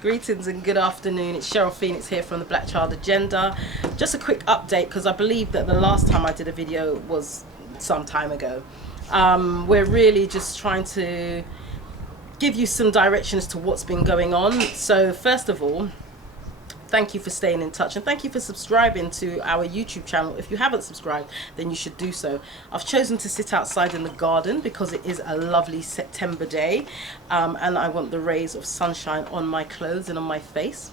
Greetings and good afternoon. It's Cheryl Phoenix here from the Black Child Agenda. Just a quick update because I believe that the last time I did a video was some time ago. We're really just trying to give you some direction as to what's been going on. So first of all, thank you for staying in touch and thank you for subscribing to our YouTube channel. If you haven't subscribed, then you should do so. I've chosen to sit outside in the garden because it is a lovely September day and I want the rays of sunshine on my clothes and on my face.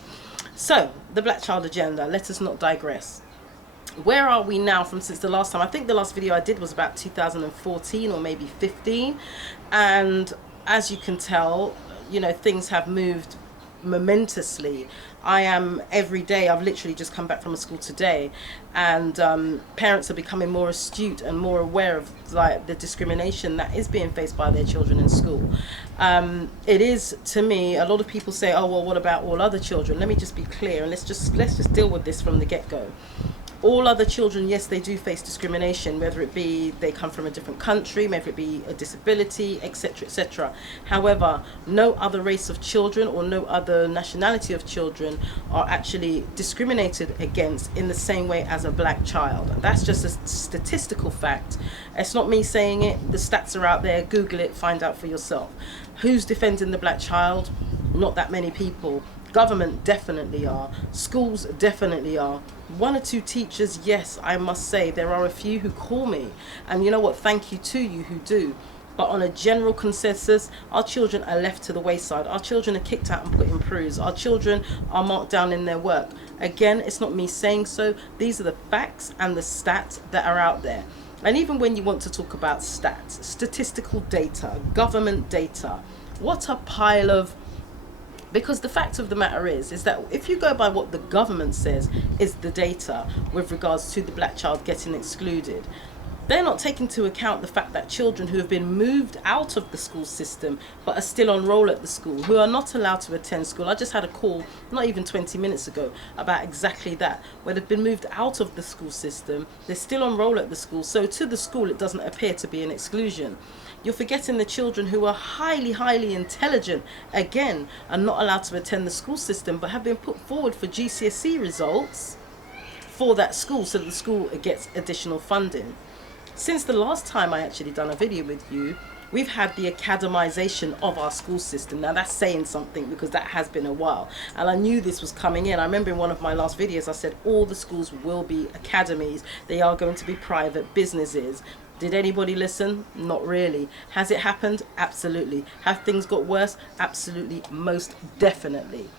So, the Black Child Agenda, let us not digress. Where are we now from since the last time? I think the last video I did was about 2014 or maybe 15, and as you can tell, you know, things have moved momentously. I am every day, I've literally just come back from a school today, and parents are becoming more astute and more aware of like the discrimination that is being faced by their children in school. It is, to me, a lot of people say, oh well, what about all other children? Let me just be clear, and let's just deal with this from the get-go. All other children, yes, they do face discrimination, whether it be they come from a different country, whether it be a disability, etc., etc. However, no other race of children or no other nationality of children are actually discriminated against in the same way as a black child. That's just a statistical fact. It's not me saying it. The stats are out there. Google it, find out for yourself. Who's defending the black child? Not that many people. Government definitely are. Schools definitely are. One or two teachers, yes, I must say, there are a few who call me. And you know what? Thank you to you who do. But on a general consensus, our children are left to the wayside. Our children are kicked out and put in proofs. Our children are marked down in their work. Again, it's not me saying so. These are the facts and the stats that are out there. And even when you want to talk about stats, statistical data, government data, what a pile of... Because the fact of the matter is that if you go by what the government says is the data with regards to the black child getting excluded, they're not taking into account the fact that children who have been moved out of the school system but are still on roll at the school, who are not allowed to attend school. I just had a call not even 20 minutes ago about exactly that, where they've been moved out of the school system, they're still on roll at the school, so to the school it doesn't appear to be an exclusion. You're forgetting the children who are highly intelligent, again, are not allowed to attend the school system but have been put forward for GCSE results for that school so that the school gets additional funding. Since the last time I actually done a video with you, we've had the academization of our school system. Now that's saying something because that has been a while. And I knew this was coming in. I remember in one of my last videos I said all the schools will be academies. They are going to be private businesses. Did anybody listen? Not really. Has it happened? Absolutely. Have things got worse? Absolutely, most definitely.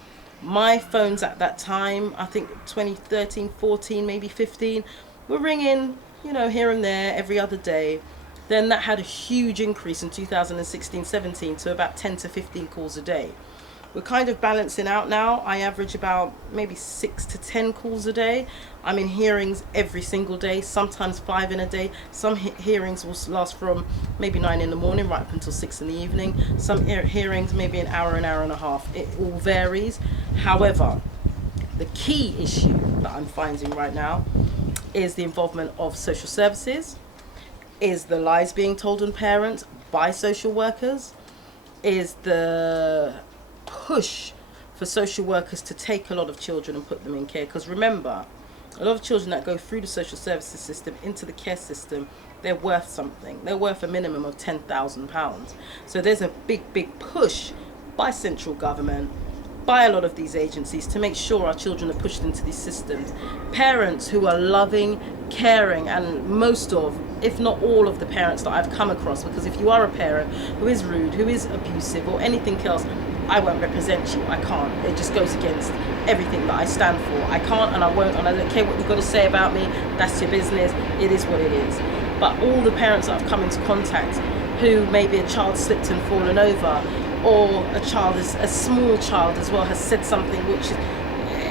My phones at that time, I think 2013, 14, maybe 15, were ringing, you know, here and there every other day. Then that had a huge increase in 2016, 17 to about 10 to 15 calls a day. We're kind of balancing out now. I average about maybe 6 to 10 calls a day. I'm in hearings every single day, sometimes 5 in a day. Some hearings will last from maybe 9 in the morning right up until 6 in the evening. Some hearings maybe an hour and a half. It all varies. However, the key issue that I'm finding right now is the involvement of social services, is the lies being told on parents by social workers, is the push for social workers to take a lot of children and put them in care. Because remember, a lot of children that go through the social services system into the care system, they're worth something. They're worth a minimum of £10,000. So there's a big push by central government, by a lot of these agencies, to make sure our children are pushed into these systems. Parents who are loving, caring, and most of, if not all of the parents that I've come across, because if you are a parent who is rude, who is abusive or anything else, I won't represent you. I can't. It just goes against everything that I stand for. I can't and I won't, and I don't care what you've got to say about me. That's your business. It is what it is. But all the parents that I've come into contact who maybe a child slipped and fallen over, or a child, a small child as well, has said something which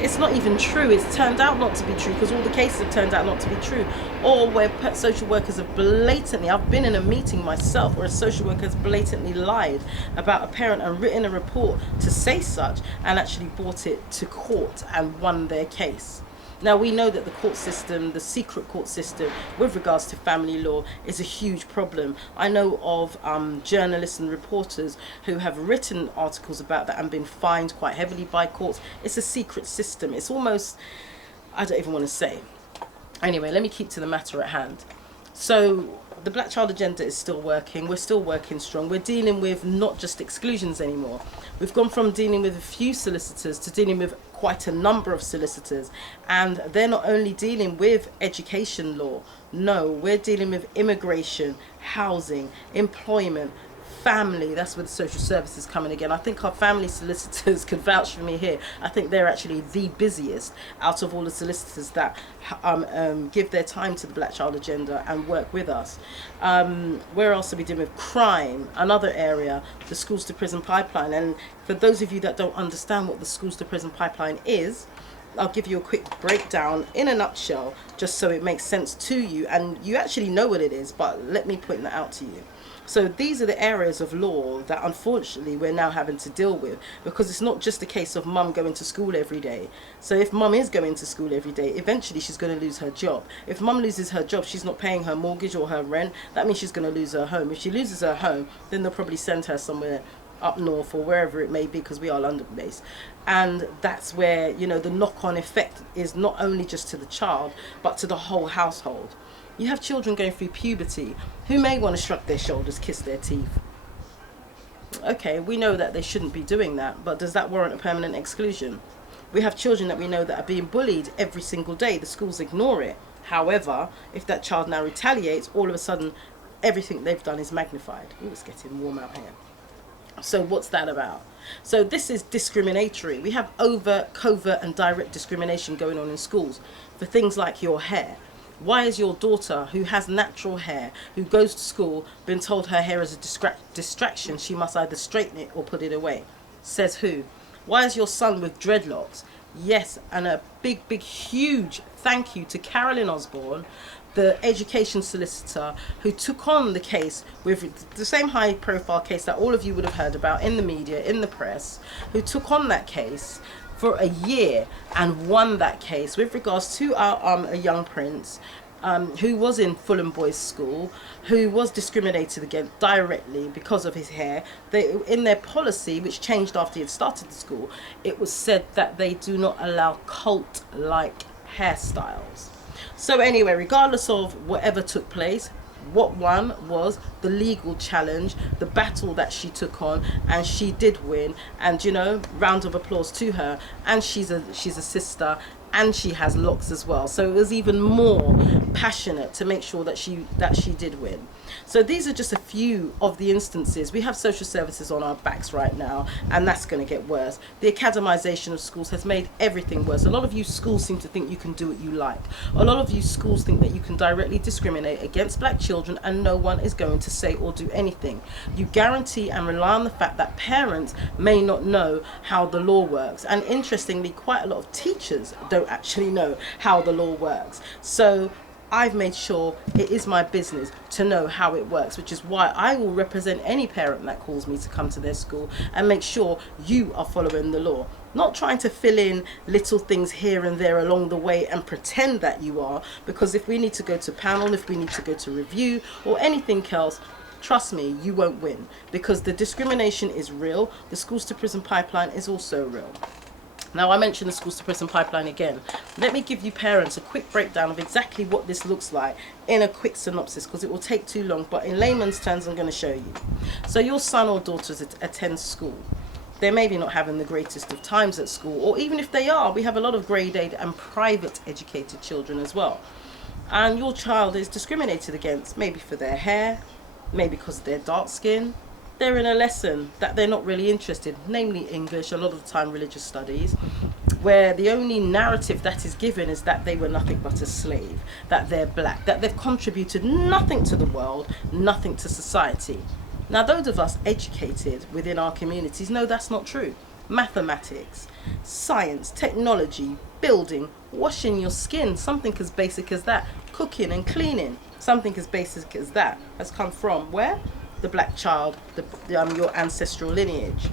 it's not even true. It's turned out not to be true because all the cases have turned out not to be true. Or where social workers have blatantly, I've been in a meeting myself where a social worker has blatantly lied about a parent and written a report to say such and actually brought it to court and won their case. Now, we know that the court system, the secret court system, with regards to family law, is a huge problem. I know of journalists and reporters who have written articles about that and been fined quite heavily by courts. It's a secret system. It's almost, I don't even want to say. Anyway, let me keep to the matter at hand. So the Black Child Agenda is still working. We're still working strong. We're dealing with not just exclusions anymore. We've gone from dealing with a few solicitors to dealing with quite a number of solicitors. And they're not only dealing with education law. No, we're dealing with immigration, housing, employment, family. That's where the social services come in again. I think our family solicitors could vouch for me here. I think they're actually the busiest out of all the solicitors that give their time to the Black Child Agenda and work with us. Where else are we dealing with? Crime, another area, the schools to prison pipeline. And for those of you that don't understand what the schools to prison pipeline is, I'll give you a quick breakdown in a nutshell, just so it makes sense to you and you actually know what it is, but let me point that out to you. So these are the areas of law that unfortunately we're now having to deal with, because it's not just a case of mum going to school every day. So if mum is going to school every day, eventually she's going to lose her job. If mum loses her job, she's not paying her mortgage or her rent. That means she's going to lose her home. If she loses her home, then they'll probably send her somewhere up north or wherever it may be, because we are London based. And that's where, you know, the knock-on effect is not only just to the child but to the whole household. You have children going through puberty who may want to shrug their shoulders, kiss their teeth. Okay, we know that they shouldn't be doing that, but does that warrant a permanent exclusion? We have children that we know that are being bullied every single day. The schools ignore it. However, if that child now retaliates, all of a sudden everything they've done is magnified. Ooh, it's getting warm out here. So what's that about? So this is discriminatory. We have overt, covert and direct discrimination going on in schools for things like your hair. Why is your daughter, who has natural hair, who goes to school, been told her hair is a distraction, she must either straighten it or put it away? Says who? Why is your son with dreadlocks? Yes, and a big, huge thank you to Carolyn Osborne, the education solicitor who took on the case with the same high profile case that all of you would have heard about in the media, in the press, who took on that case for a year and won that case with regards to our a young prince who was in Fulham Boys School, who was discriminated against directly because of his hair. In their policy, which changed after he had started the school, it was said that they do not allow cult-like hairstyles. So anyway, regardless of whatever took place, what won was the legal challenge, the battle that she took on, and she did win. And you know, round of applause to her. And she's a sister, and she has locks as well. So it was even more passionate to make sure that she did win. So these are just a few of the instances. We have social services on our backs right now, and that's going to get worse. The academization of schools has made everything worse. A lot of you schools seem to think you can do what you like. A lot of you schools think that you can directly discriminate against black children and no one is going to say or do anything. You guarantee and rely on the fact that parents may not know how the law works. And interestingly, quite a lot of teachers don't actually know how the law works. So I've made sure it is my business to know how it works, which is why I will represent any parent that calls me to come to their school and make sure you are following the law. Not trying to fill in little things here and there along the way and pretend that you are, because if we need to go to panel, if we need to go to review or anything else, trust me, you won't win, because the discrimination is real. The schools to prison pipeline is also real. Now, I mentioned the schools to prison pipeline again. Let me give you parents a quick breakdown of exactly what this looks like in a quick synopsis, because it will take too long, but in layman's terms I'm going to show you. So your son or daughter attends school. They're maybe not having the greatest of times at school, or even if they are, we have a lot of grade 8 and private educated children as well. And your child is discriminated against, maybe for their hair, maybe because of their dark skin. They're in a lesson that they're not really interested, namely English, a lot of the time religious studies, where the only narrative that is given is that they were nothing but a slave, that they're black, that they've contributed nothing to the world, nothing to society. Now, those of us educated within our communities know that's not true. Mathematics, science, technology, building, washing your skin, something as basic as that, cooking and cleaning, something as basic as that has come from where? The black child, your ancestral lineage.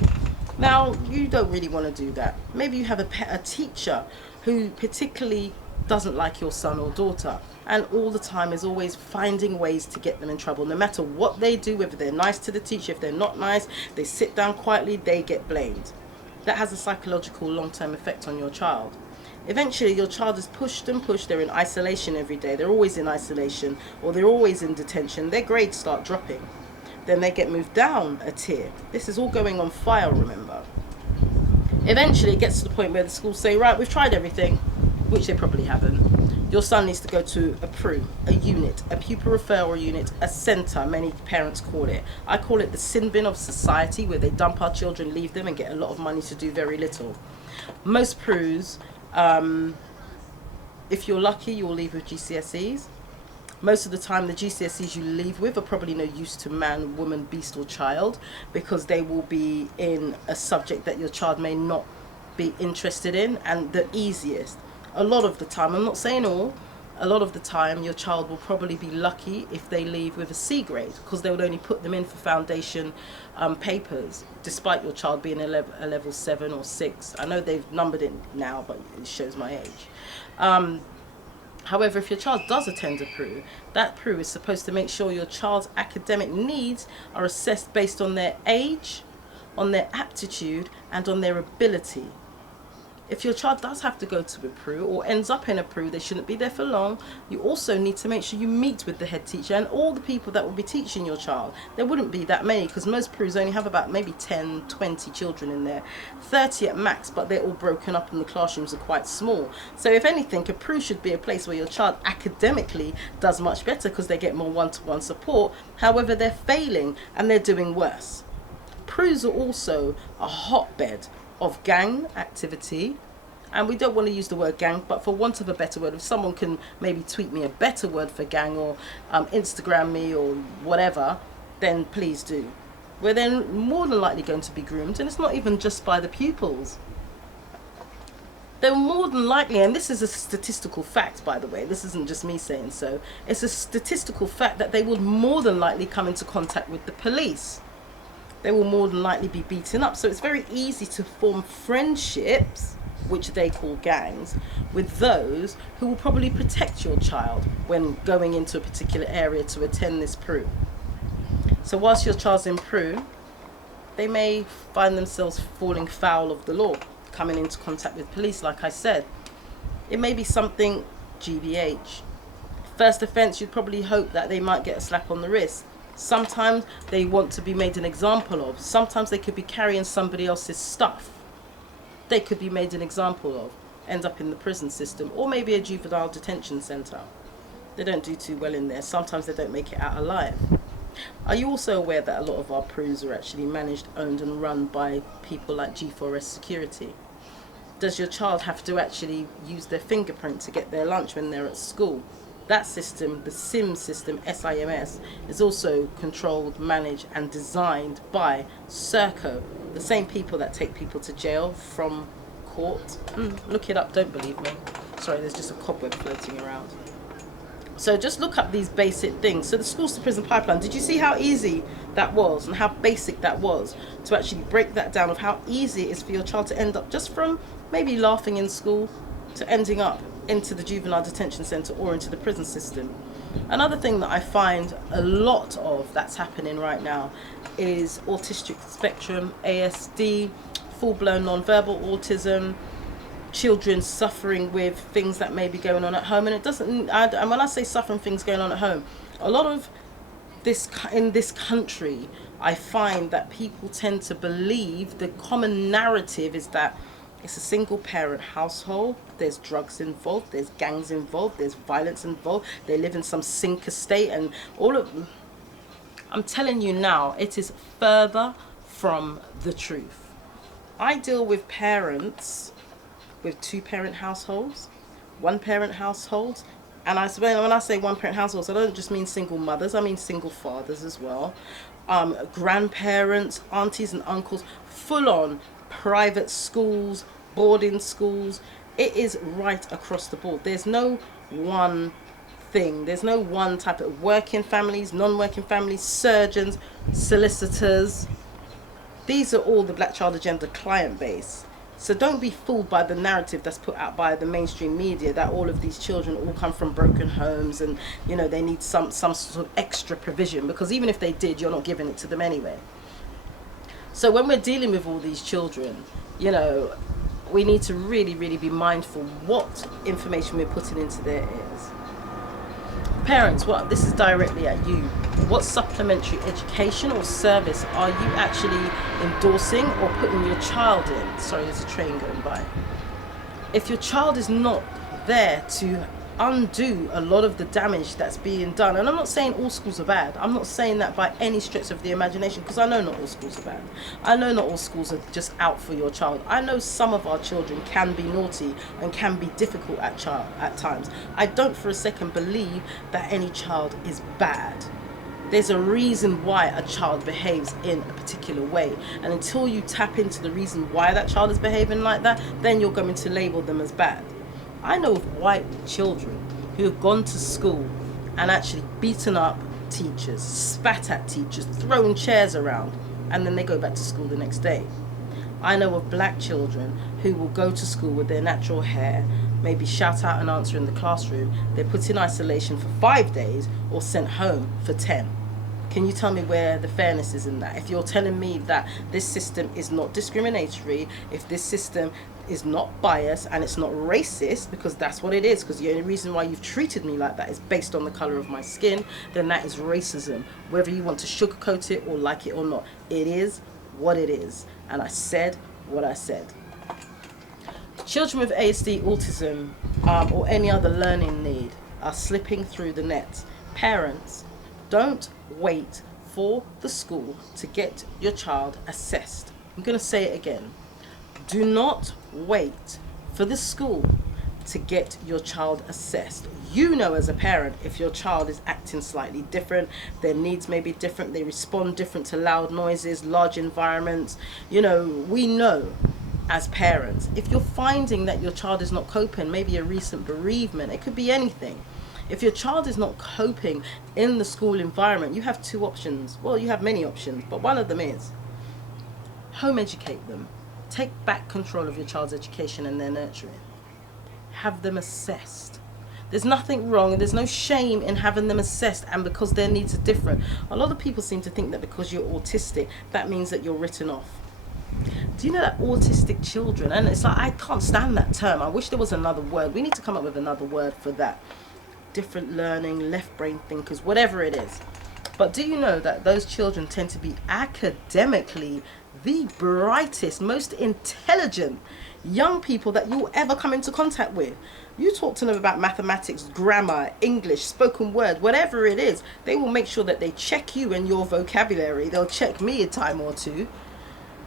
Now, you don't really want to do that. Maybe you have a teacher who particularly doesn't like your son or daughter, and all the time is always finding ways to get them in trouble. No matter what they do, whether they're nice to the teacher, if they're not nice, they sit down quietly, they get blamed. That has a psychological long-term effect on your child. Eventually your child is pushed and pushed, they're in isolation every day, they're always in isolation, or they're always in detention, their grades start dropping. Then they get moved down a tier. This is all going on file, remember. Eventually it gets to the point where the schools say, right, we've tried everything, which they probably haven't. Your son needs to go to a PRU, a unit, a pupil referral unit, a centre, many parents call it. I call it the sin bin of society, where they dump our children, leave them, and get a lot of money to do very little. Most PRUs, if you're lucky, you'll leave with GCSEs. Most of the time, the GCSEs you leave with are probably no use to man, woman, beast or child, because they will be in a subject that your child may not be interested in, and the easiest. A lot of the time, I'm not saying all, a lot of the time your child will probably be lucky if they leave with a C grade, because they would only put them in for foundation papers, despite your child being a level 7 or 6. I know they've numbered it now, but it shows my age. However, if your child does attend a PRU, that PRU is supposed to make sure your child's academic needs are assessed based on their age, on their aptitude, and on their ability. If your child does have to go to a PRU or ends up in a PRU, they shouldn't be there for long. You also need to make sure you meet with the head teacher and all the people that will be teaching your child. There wouldn't be that many, because most PRUs only have about maybe 10, 20 children in there, 30 at max, but they're all broken up and the classrooms are quite small. So if anything, a PRU should be a place where your child academically does much better, because they get more one-to-one support. However, they're failing and they're doing worse. PRUs are also a hotbed of gang activity, and we don't want to use the word gang, but for want of a better word, if someone can maybe tweet me a better word for gang, or Instagram me or whatever, then please do. Where they're more than likely going to be groomed, and it's not even just by the pupils. They're more than likely, and this is a statistical fact, by the way, this isn't just me saying so, it's a statistical fact that they will more than likely come into contact with the police. They will more than likely be beaten up. So it's very easy to form friendships, which they call gangs, with those who will probably protect your child when going into a particular area to attend this PRU. So whilst your child's in PRU, they may find themselves falling foul of the law, coming into contact with police, like I said. It may be something GBH. First offence, you'd probably hope that they might get a slap on the wrist. Sometimes they want to be made an example of. Sometimes they could be carrying somebody else's stuff. They could be made an example of, end up in the prison system, or maybe a juvenile detention centre. They don't do too well in there. Sometimes they don't make it out alive. Are you also aware that a lot of our PRUs are actually managed, owned and run by people like G4S Security? Does your child have to actually use their fingerprint to get their lunch when they're at school? That system, the SIM system, SIMS, is also controlled, managed and designed by Serco, the same people that take people to jail from court. Look it up, don't believe me. Sorry, there's just a cobweb floating around. So just look up these basic things. So the schools to prison pipeline, did you see how easy that was and how basic that was to actually break that down, of how easy it is for your child to end up just from maybe laughing in school to ending up into the juvenile detention centre or into the prison system. Another thing that I find a lot of that's happening right now is autistic spectrum, ASD, full-blown non-verbal autism, children suffering with things that may be going on at home. And it doesn't, and when I say suffering things going on at home, a lot of this in this country, I find that people tend to believe the common narrative is that it's a single parent household, there's drugs involved, there's gangs involved, there's violence involved, they live in some sink estate and all of them. I'm telling you now, it is further from the truth. I deal with parents with 2-parent households, 1-parent households, and when I say 1-parent households, I don't just mean single mothers, I mean single fathers as well. Grandparents, aunties and uncles, full on private schools, boarding schools. It is right across the board. There's no one thing. There's no one type of working families, non-working families, surgeons, solicitors. These are all the Black Child Agenda client base. So don't be fooled by the narrative that's put out by the mainstream media that all of these children all come from broken homes and, you know, they need some sort of extra provision, because even if they did, you're not giving it to them anyway. So when we're dealing with all these children, you know, we need to really, really be mindful what information we're putting into their ears. Parents, this is directly at you. What supplementary education or service are you actually endorsing or putting your child in? Sorry, there's a train going by. If your child is not there to undo a lot of the damage that's being done, and I'm not saying all schools are bad, I'm not saying that by any stretch of the imagination, because I know not all schools are bad. I know not all schools are just out for your child. I know some of our children can be naughty and can be difficult at times. I don't for a second believe that any child is bad. There's a reason why a child behaves in a particular way, and until you tap into the reason why that child is behaving like that, then you're going to label them as bad. I know of white children who have gone to school and actually beaten up teachers, spat at teachers, thrown chairs around, and then they go back to school the next day. I know of black children who will go to school with their natural hair, maybe shout out an answer in the classroom, they're put in isolation for 5 days or sent home for 10. Can you tell me where the fairness is in that? If you're telling me that this system is not discriminatory, if this system is not biased and it's not racist, because that's what it is, because the only reason why you've treated me like that is based on the color of my skin, then that is racism. Whether you want to sugarcoat it or like it or not, it is what it is. And I said what I said. Children with ASD, autism, or any other learning need are slipping through the net. Parents, don't wait for the school to get your child assessed. I'm going to say it again. Do not wait for the school to get your child assessed. You know as a parent if your child is acting slightly different, their needs may be different, they respond different to loud noises, large environments. You know, we know as parents. If you're finding that your child is not coping, maybe a recent bereavement, it could be anything. If your child is not coping in the school environment, you have two options. Well, you have many options, but one of them is home educate them. Take back control of your child's education and their nurturing. Have them assessed. There's nothing wrong and there's no shame in having them assessed, and because their needs are different. A lot of people seem to think that because you're autistic, that means that you're written off. Do you know that autistic children, and it's like, I can't stand that term. I wish there was another word. We need to come up with another word for that. Different learning, left brain thinkers, whatever it is. But do you know that those children tend to be academically the brightest, most intelligent young people that you'll ever come into contact with? You talk to them about mathematics, grammar, English, spoken word, whatever it is, they will make sure that they check you and your vocabulary. They'll check me a time or two.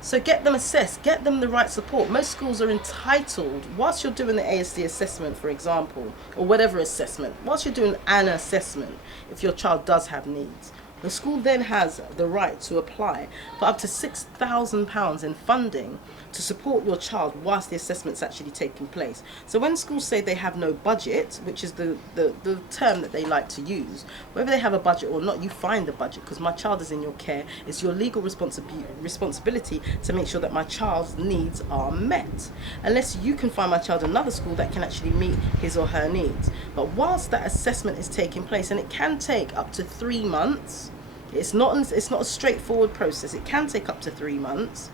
So get them assessed, get them the right support. Most schools are entitled, whilst you're doing the ASD assessment, for example, or whatever assessment, whilst you're doing an assessment, if your child does have needs, the school then has the right to apply for up to £6,000 in funding to support your child whilst the assessment's actually taking place. So when schools say they have no budget, which is the term that they like to use, whether they have a budget or not, you find the budget, because my child is in your care. It's your legal responsibility to make sure that my child's needs are met, unless you can find my child another school that can actually meet his or her needs. But whilst that assessment is taking place, and it can take up to 3 months, it's not a straightforward process. It can take up to 3 months.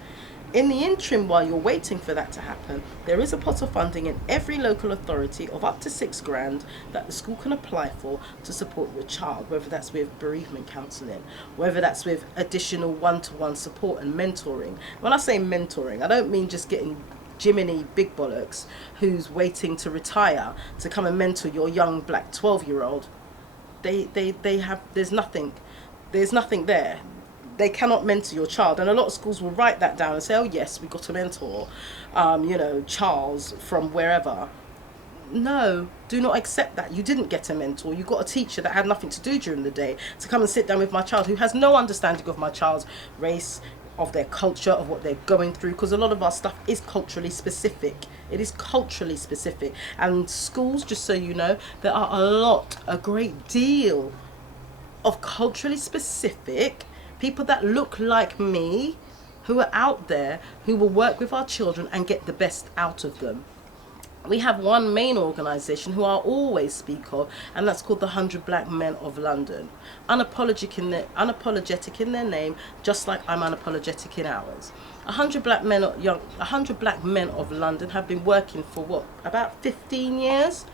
In the interim, while you're waiting for that to happen, there is a pot of funding in every local authority of up to £6,000 that the school can apply for to support your child, whether that's with bereavement counselling, whether that's with additional one-to-one support and mentoring. When I say mentoring, I don't mean just getting Jiminy Big Bollocks who's waiting to retire to come and mentor your young black 12-year-old. There's nothing there. They cannot mentor your child, and a lot of schools will write that down and say, oh yes, we got a mentor, Charles from wherever. No, do not accept that. You didn't get a mentor. You got a teacher that had nothing to do during the day to come and sit down with my child, who has no understanding of my child's race, of their culture, of what they're going through, because a lot of our stuff is culturally specific. It is culturally specific, and schools, just so you know, there are a great deal of culturally specific people that look like me, who are out there who will work with our children and get the best out of them. We have one main organisation who I always speak of, and that's called the 100 Black Men of London. Unapologetic in their name, just like I'm unapologetic in ours. 100 Black Men of London have been working for what, about 15 years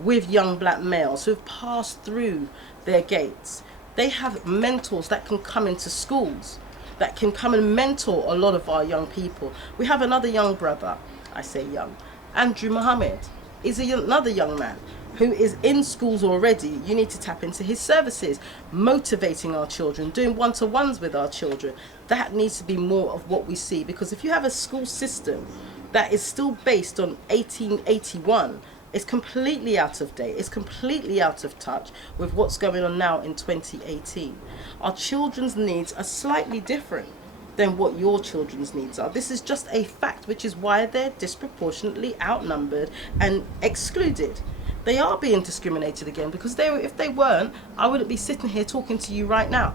with young black males who have passed through their gates. They have mentors that can come into schools, that can come and mentor a lot of our young people. We have another young brother, I say young, Andrew Mohammed is another young man who is in schools already. You need to tap into his services, motivating our children, doing one-to-ones with our children. That needs to be more of what we see, because if you have a school system that is still based on 1881, it's completely out of date. It's completely out of touch with what's going on now in 2018. Our children's needs are slightly different than what your children's needs are. This is just a fact, which is why they're disproportionately outnumbered and excluded. They are being discriminated again, because if they weren't, I wouldn't be sitting here talking to you right now.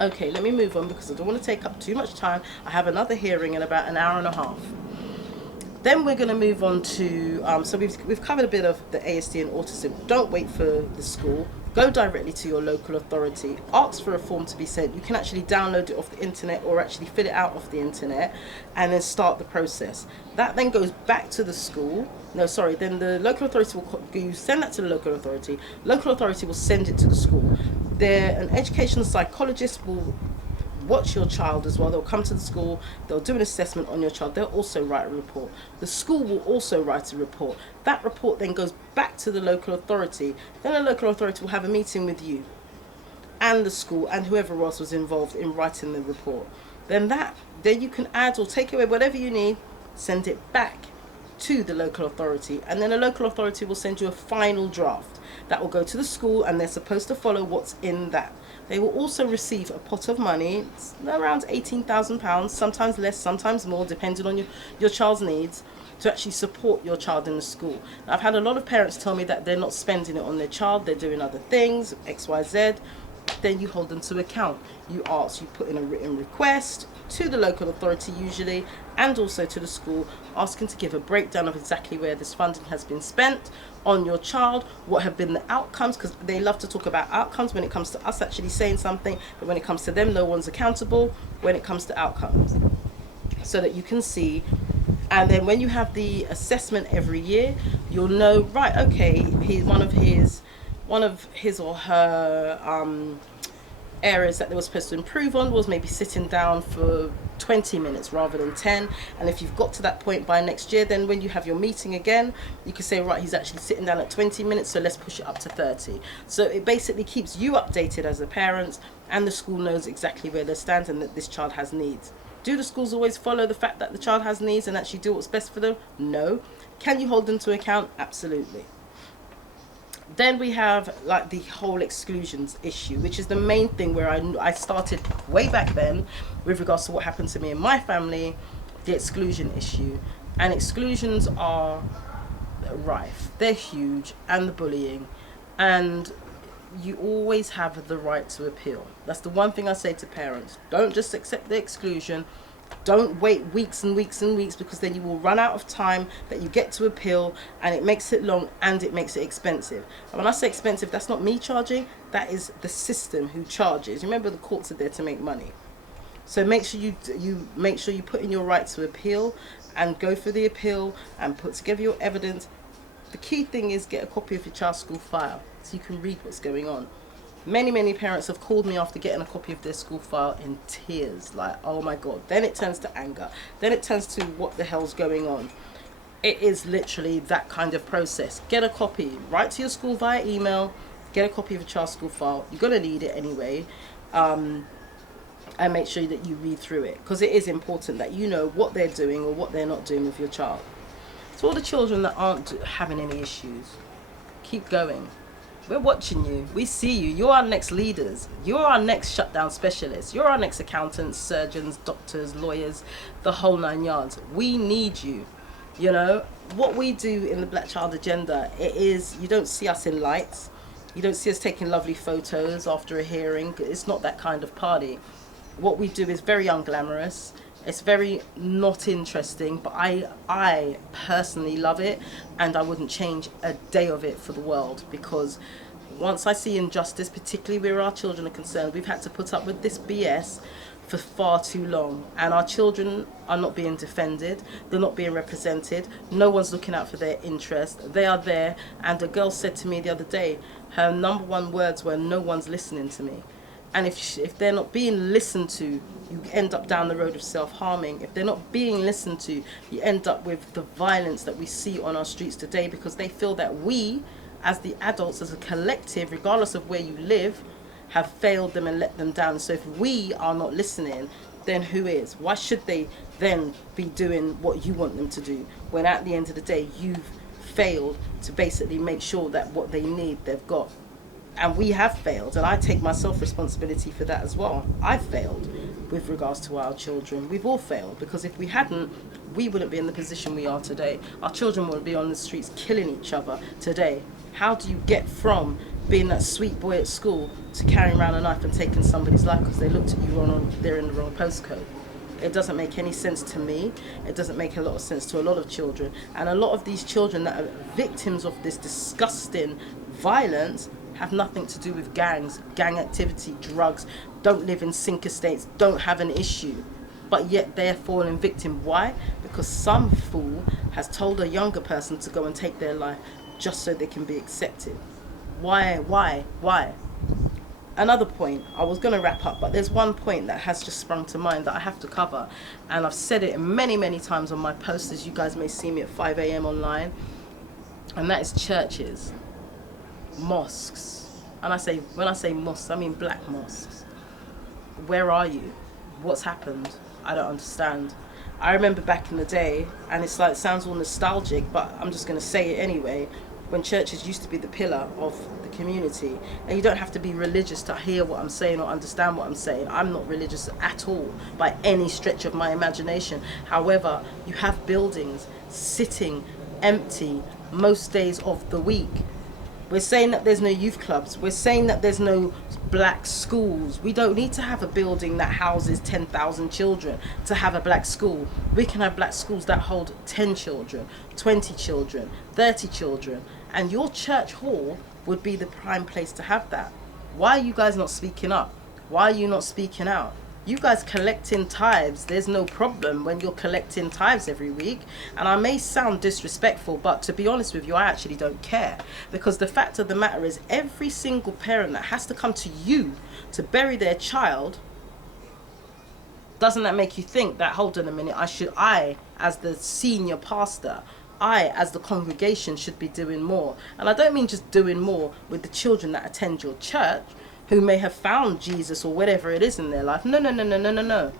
Okay, let me move on because I don't want to take up too much time. I have another hearing in about an hour and a half. Then we're going to move on to, so we've covered a bit of the ASD and autism. Don't wait for the school. Go directly to your local authority. Ask for a form to be sent. You can actually download it off the internet or actually fill it out off the internet and then start the process. That then goes back to the school. Then the local authority you send that to the local authority. Local authority will send it to the school. An educational psychologist will watch your child as well. They'll come to the school, they'll do an assessment on your child, they'll also write a report. The school will also write a report. That report then goes back to the local authority. Then the local authority will have a meeting with you and the school and whoever else was involved in writing the report. Then you can add or take away whatever you need, send it back to the local authority, and then the local authority will send you a final draft that will go to the school, and they're supposed to follow what's in that. They will also receive a pot of money. It's around £18,000, sometimes less, sometimes more, depending on your child's needs, to actually support your child in the school. Now, I've had a lot of parents tell me that they're not spending it on their child, they're doing other things, XYZ. Then you hold them to account. You put in a written request to the local authority usually, and also to the school, asking to give a breakdown of exactly where this funding has been spent on your child, what have been the outcomes, because they love to talk about outcomes when it comes to us actually saying something, but when it comes to them, no one's accountable when it comes to outcomes. So that you can see, and then when you have the assessment every year, you'll know, right, okay, one of his or her areas that they were supposed to improve on was maybe sitting down for 20 minutes rather than 10. And if you've got to that point by next year, then when you have your meeting again, you can say, right, he's actually sitting down at 20 minutes, so let's push it up to 30. So it basically keeps you updated as a parent, and the school knows exactly where they stand and that this child has needs. Do the schools always follow the fact that the child has needs and actually do what's best for them? No. Can you hold them to account? Absolutely. Then we have like the whole exclusions issue, which is the main thing where I started way back then with regards to what happened to me and my family, the exclusion issue. And exclusions are rife, they're huge, and the bullying, and you always have the right to appeal. That's the one thing I say to parents. Don't just accept the exclusion. Don't wait weeks and weeks and weeks, because then you will run out of time that you get to appeal, and it makes it long and it makes it expensive. And when I say expensive, that's not me charging, that is the system who charges. Remember, the courts are there to make money. So make sure you put in your right to appeal and go for the appeal and put together your evidence. The key thing is get a copy of your child's school file so you can read what's going on. Many parents have called me after getting a copy of their school file in tears, like, oh my God. Then it turns to anger. Then it turns to what the hell's going on. It is literally that kind of process. Get a copy. Write to your school via email. Get a copy of your child's school file. You're going to need it anyway. And make sure that you read through it, because it is important that you know what they're doing or what they're not doing with your child. So all the children that aren't having any issues, keep going. We're watching you. We see you. You're our next leaders. You're our next shutdown specialists. You're our next accountants, surgeons, doctors, lawyers, the whole 9 yards. We need you. You know, what we do in the Black Child Agenda, it is, you don't see us in lights. You don't see us taking lovely photos after a hearing. It's not that kind of party. What we do is very unglamorous. It's very not interesting, but I personally love it, and I wouldn't change a day of it for the world, because once I see injustice, particularly where our children are concerned, we've had to put up with this BS for far too long, and our children are not being defended, they're not being represented, no one's looking out for their interest. They are there, and a girl said to me the other day, her number one words were, no one's listening to me. And if they're not being listened to, you end up down the road of self-harming. If they're not being listened to, you end up with the violence that we see on our streets today, because they feel that we, as the adults, as a collective, regardless of where you live, have failed them and let them down. So if we are not listening, then who is? Why should they then be doing what you want them to do, when at the end of the day you've failed to basically make sure that what they need, they've got? And we have failed, and I take myself responsibility for that as well. I failed with regards to our children. We've all failed, because if we hadn't, we wouldn't be in the position we are today. Our children would be on the streets killing each other today. How do you get from being that sweet boy at school to carrying around a knife and taking somebody's life because they looked at you they're in the wrong postcode? It doesn't make any sense to me. It doesn't make a lot of sense to a lot of children. And a lot of these children that are victims of this disgusting violence have nothing to do with gangs, gang activity, drugs, don't live in sink estates, don't have an issue. But yet they're falling victim. Why? Because some fool has told a younger person to go and take their life just so they can be accepted. Why? Another point, I was going to wrap up, but there's one point that has just sprung to mind that I have to cover. And I've said it many times on my posters. You guys may see me at 5 a.m. online. And that is churches, mosques. And when I say mosques, I mean black mosques. Where are you? What's happened? I don't understand. I remember back in the day, and it's like, it sounds all nostalgic, but I'm just going to say it anyway, when churches used to be the pillar of the community. And you don't have to be religious to hear what I'm saying or understand what I'm saying. I'm not religious at all by any stretch of my imagination. However, you have buildings sitting empty most days of the week. We're saying that there's no youth clubs. We're saying that there's no black schools. We don't need to have a building that houses 10,000 children to have a black school. We can have black schools that hold 10 children, 20 children, 30 children. And your church hall would be the prime place to have that. Why are you guys not speaking up? Why are you not speaking out? You guys collecting tithes, there's no problem when you're collecting tithes every week. And I may sound disrespectful, but to be honest with you, I actually don't care. Because the fact of the matter is, every single parent that has to come to you to bury their child, doesn't that make you think that, hold on a minute, I as the senior pastor, I as the congregation should be doing more? And I don't mean just doing more with the children that attend your church, who may have found Jesus or whatever it is in their life. No.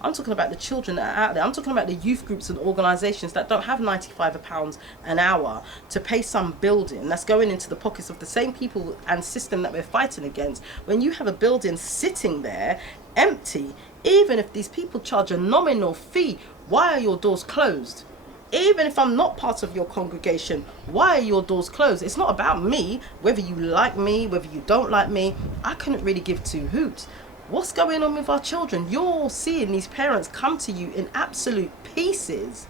I'm talking about the children that are out there. I'm talking about the youth groups and organisations that don't have £95 an hour to pay some building that's going into the pockets of the same people and system that we're fighting against. When you have a building sitting there empty, even if these people charge a nominal fee, why are your doors closed? Even if I'm not part of your congregation, why are your doors closed? It's not about me, whether you like me, whether you don't like me. I couldn't really give two hoots. What's going on with our children? You're seeing these parents come to you in absolute pieces,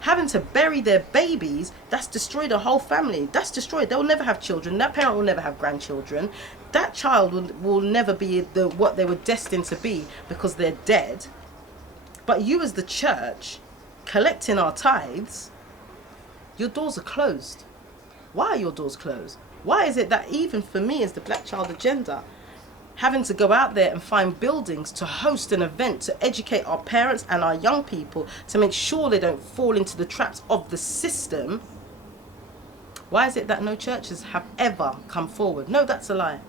having to bury their babies. That's destroyed a whole family. That's destroyed. They'll never have children. That parent will never have grandchildren. That child will never be what they were destined to be, because they're dead. But you as the church, collecting our tithes, your doors are closed. Why are your doors closed? Why is it that even for me as the Black Child Agenda, having to go out there and find buildings to host an event to educate our parents and our young people to make sure they don't fall into the traps of the system, why is it that no churches have ever come forward? No, that's a lie.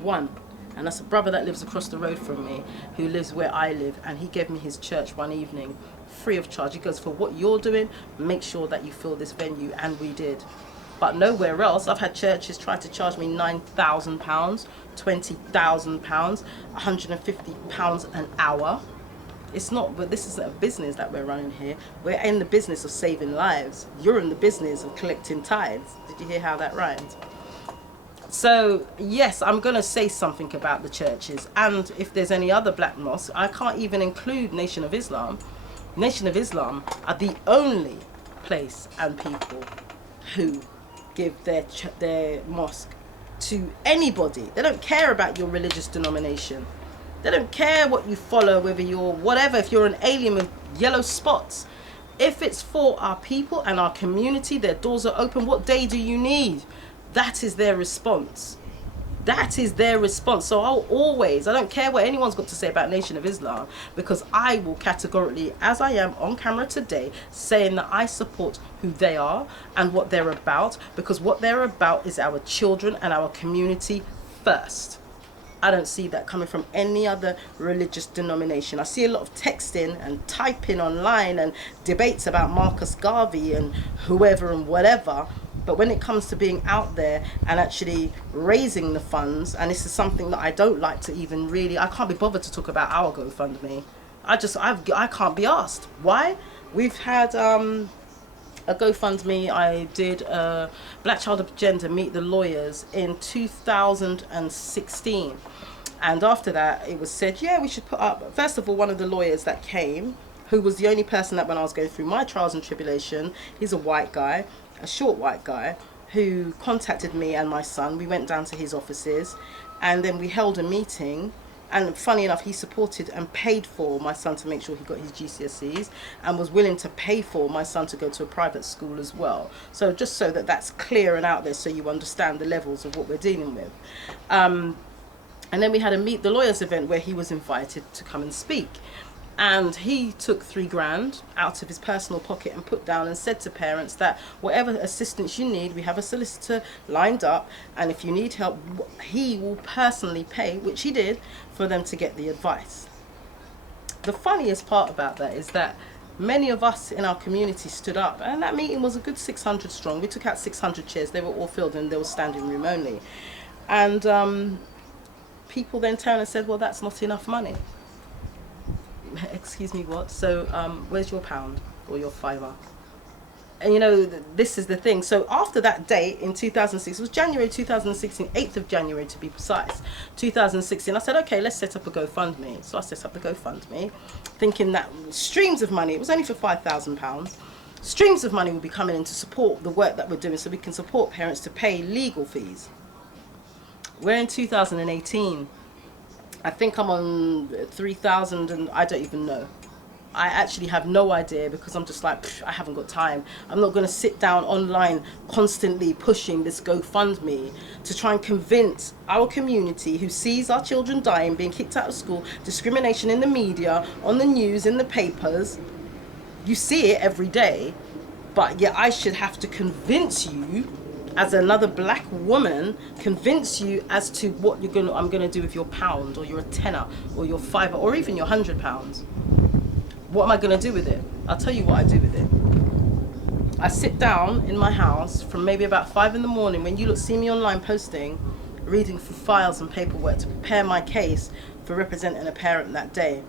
One, and that's a brother that lives across the road from me, who lives where I live, and he gave me his church one evening free of charge. He goes, for what you're doing, make sure that you fill this venue, and we did. But nowhere else. I've had churches try to charge me £9,000, £20,000, £150 an hour. It's not, but this isn't a business that we're running here. We're in the business of saving lives. You're in the business of collecting tithes. Did you hear how that rhymed? So yes, I'm going to say something about the churches, and if there's any other black mosques. I can't even include Nation of Islam. Nation of Islam are the only place and people who give their mosque to anybody. They don't care about your religious denomination. They don't care what you follow, whether you're whatever, if you're an alien with yellow spots. If it's for our people and our community, their doors are open. What day do you need? That is their response. That is their response. So I don't care what anyone's got to say about Nation of Islam, because I will categorically, as I am on camera today, saying that I support who they are and what they're about, because what they're about is our children and our community first. I don't see that coming from any other religious denomination. I see a lot of texting and typing online and debates about Marcus Garvey and whoever and whatever. But when it comes to being out there and actually raising the funds, and this is something that I don't like to even really, I can't be bothered to talk about our GoFundMe. I can't be asked. Why? We've had a GoFundMe. I did Black Child Agenda Meet the Lawyers in 2016. And after that, it was said, yeah, we should put up, first of all, one of the lawyers that came, who was the only person that when I was going through my trials and tribulation, he's a white guy, a short white guy, who contacted me and my son. We went down to his offices, and then we held a meeting. And funny enough, he supported and paid for my son to make sure he got his GCSEs, and was willing to pay for my son to go to a private school as well. So just so that that's clear and out there, so you understand the levels of what we're dealing with. And then we had a Meet the Lawyers event where he was invited to come and speak. And he took $3,000 out of his personal pocket and put down and said to parents that whatever assistance you need, we have a solicitor lined up, and if you need help, he will personally pay, which he did, for them to get the advice. The funniest part about that is that many of us in our community stood up, and that meeting was a good 600 strong. We took out 600 chairs. They were all filled, and they were standing room only. And people then turned and said, well, that's not enough money. Excuse me, what? So where's your pound or your fiver? And you know, this is the thing. So after that date in 2006, it was January 2016, 8th of January to be precise, 2016, I said, okay, let's set up a GoFundMe. So I set up the GoFundMe, thinking that streams of money, it was only for £5,000, streams of money will be coming in to support the work that we're doing, so we can support parents to pay legal fees. We're in 2018. I think I'm on 3,000, and I don't even know. I actually have no idea, because I'm just like, I haven't got time. I'm not going to sit down online constantly pushing this GoFundMe to try and convince our community who sees our children dying, being kicked out of school, discrimination in the media, on the news, in the papers. You see it every day, but yet I should have to convince you, as another black woman, convince you as to what I'm gonna do with your pound or your tenner or your fiver or even your £100. What am I gonna do with it? I'll tell you what I do with it. I sit down in my house from maybe about 5 in the morning, when you see me online posting, reading through files and paperwork to prepare my case for representing a parent that day.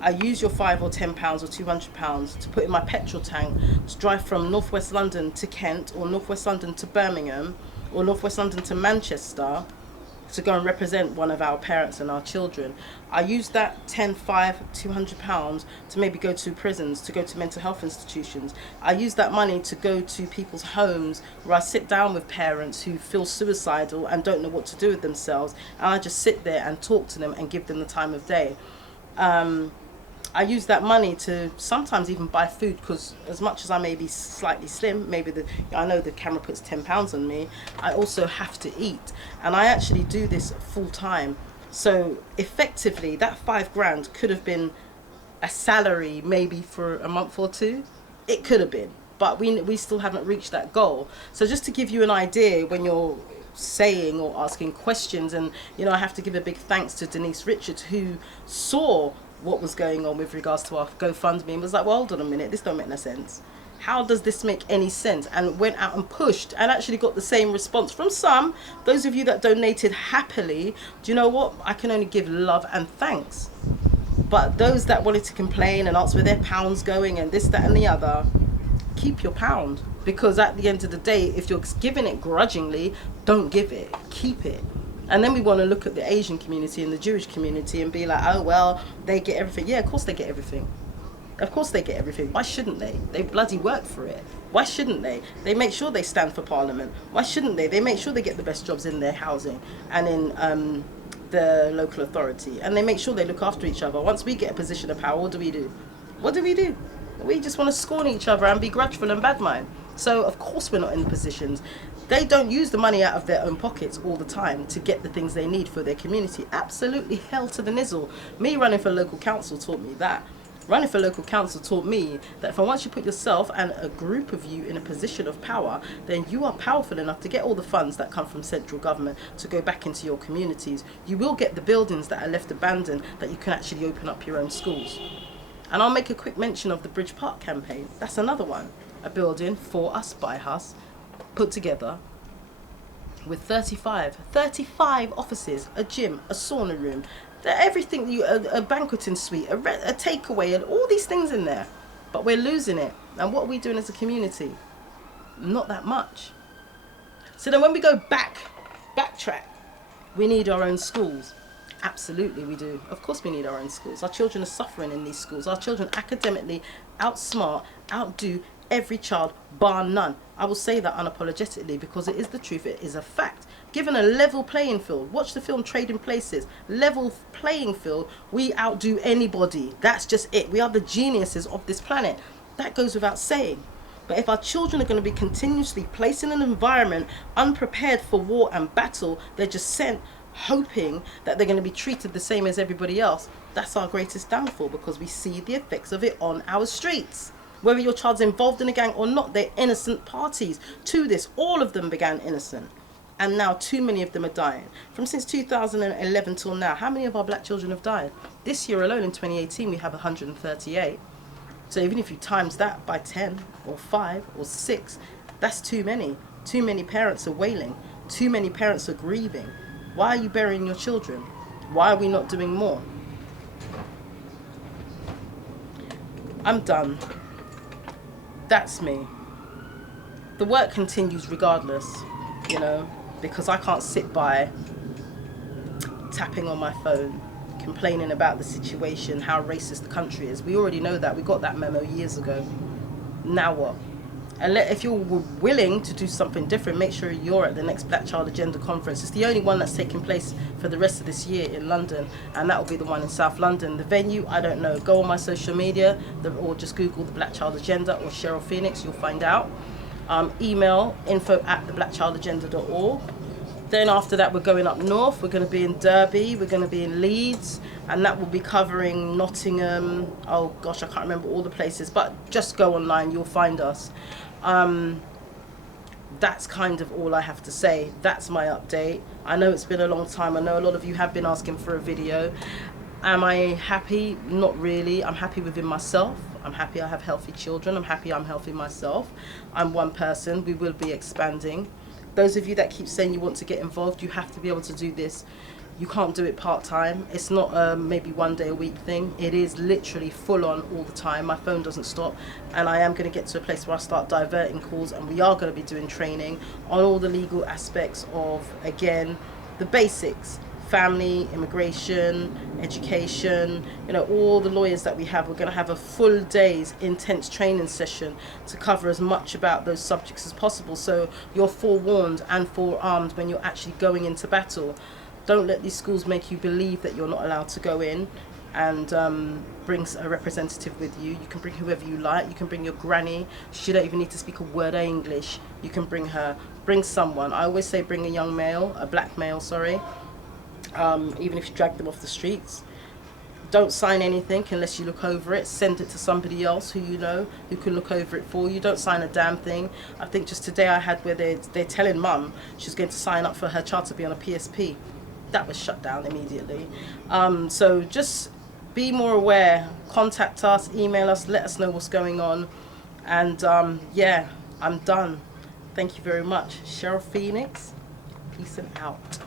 I use your £5 or £10 or £200 to put in my petrol tank to drive from Northwest London to Kent, or Northwest London to Birmingham, or Northwest London to Manchester, to go and represent one of our parents and our children. I use that £10, £5, £200 to maybe go to prisons, to go to mental health institutions. I use that money to go to people's homes, where I sit down with parents who feel suicidal and don't know what to do with themselves, and I just sit there and talk to them and give them the time of day. I use that money to sometimes even buy food, because as much as I may be slightly slim, I know the camera puts £10 on me, I also have to eat. And I actually do this full time. So effectively, that £5,000 could have been a salary maybe for a month or two. It could have been, but we still haven't reached that goal. So just to give you an idea, when you're saying or asking questions, and you know, I have to give a big thanks to Denise Richards, who saw what was going on with regards to our GoFundMe and was like, well, hold on a minute, this don't make no sense. How does this make any sense? And went out and pushed, and actually got the same response from some. Those of you that donated happily, do you know what? I can only give love and thanks. But those that wanted to complain and ask where their pound's going and this, that and the other, keep your pound, because at the end of the day, if you're giving it grudgingly, don't give it, keep it. And then we want to look at the Asian community and the Jewish community and be like, oh, well, they get everything. Yeah, of course they get everything. Of course they get everything. Why shouldn't they? They bloody work for it. Why shouldn't they? They make sure they stand for parliament. Why shouldn't they? They make sure they get the best jobs in their housing and in the local authority. And they make sure they look after each other. Once we get a position of power, what do we do? What do we do? We just want to scorn each other and be grudgeful and bad mind. So of course we're not in positions. They don't use the money out of their own pockets all the time to get the things they need for their community. Absolutely hell to the nizzle. Me running for local council taught me that. Running for local council taught me that once you put yourself and a group of you in a position of power, then you are powerful enough to get all the funds that come from central government to go back into your communities. You will get the buildings that are left abandoned, that you can actually open up your own schools. And I'll make a quick mention of the Bridge Park campaign. That's another one. A building for us, by us, put together with 35 offices, a gym, a sauna room, everything, a banqueting suite, a takeaway, and all these things in there. But we're losing it. And what are we doing as a community? Not that much. So then when we go backtrack, we need our own schools. Absolutely we do. Of course we need our own schools. Our children are suffering in these schools. Our children academically outsmart, outdo every child, bar none. I will say that unapologetically because it is the truth, it is a fact. Given a level playing field, watch the film Trading Places, level playing field, we outdo anybody. That's just it. We are the geniuses of this planet. That goes without saying. But if our children are going to be continuously placed in an environment unprepared for war and battle, they're just sent hoping that they're going to be treated the same as everybody else. That's our greatest downfall, because we see the effects of it on our streets. Whether your child's involved in a gang or not, they're innocent parties to this. All of them began innocent. And now too many of them are dying. From since 2011 till now, how many of our black children have died? This year alone in 2018, we have 138. So even if you times that by 10 or 5 or 6, that's too many. Too many parents are wailing. Too many parents are grieving. Why are you burying your children? Why are we not doing more? I'm done. That's me. The work continues regardless, you know, because I can't sit by tapping on my phone, complaining about the situation, how racist the country is. We already know that. We got that memo years ago. Now what? And if you're willing to do something different, make sure you're at the next Black Child Agenda conference. It's the only one that's taking place for the rest of this year in London, and that will be the one in South London. The venue, I don't know. Go on my social media or just Google the Black Child Agenda or Cheryl Phoenix, you'll find out. Email info@theblackchildagenda.org. Then after that, we're going up north. We're going to be in Derby. We're going to be in Leeds. And that will be covering Nottingham. Oh, gosh, I can't remember all the places. But just go online. You'll find us. That's kind of all I have to say. That's my update. I know it's been a long time. I know a lot of you have been asking for a video. Am I happy? Not really. I'm happy within myself. I'm happy I have healthy children. I'm happy I'm healthy myself. I'm one person. We will be expanding. Those of you that keep saying you want to get involved, you have to be able to do this. You can't do it part-time. It's not a maybe one day a week thing. It is literally full on all the time. My phone doesn't stop, and I am going to get to a place where I start diverting calls, and we are going to be doing training on all the legal aspects of, again, the basics. Family, immigration, education, you know, all the lawyers that we have. We're going to have a full day's intense training session to cover as much about those subjects as possible, so you're forewarned and forearmed when you're actually going into battle. Don't let these schools make you believe that you're not allowed to go in and bring a representative with you. You can bring whoever you like. You can bring your granny. She don't even need to speak a word of English. You can bring her. Bring someone. I always say bring a young male, a black male, sorry. Even if you drag them off the streets. Don't sign anything unless you look over it. Send it to somebody else who you know, who can look over it for you. Don't sign a damn thing. I think just today I had where they're telling mum she's going to sign up for her child to be on a PSP. That was shut down immediately. So just be more aware. Contact us, email us, let us know what's going on. And yeah, I'm done. Thank you very much. Cheryl Phoenix, peace and out.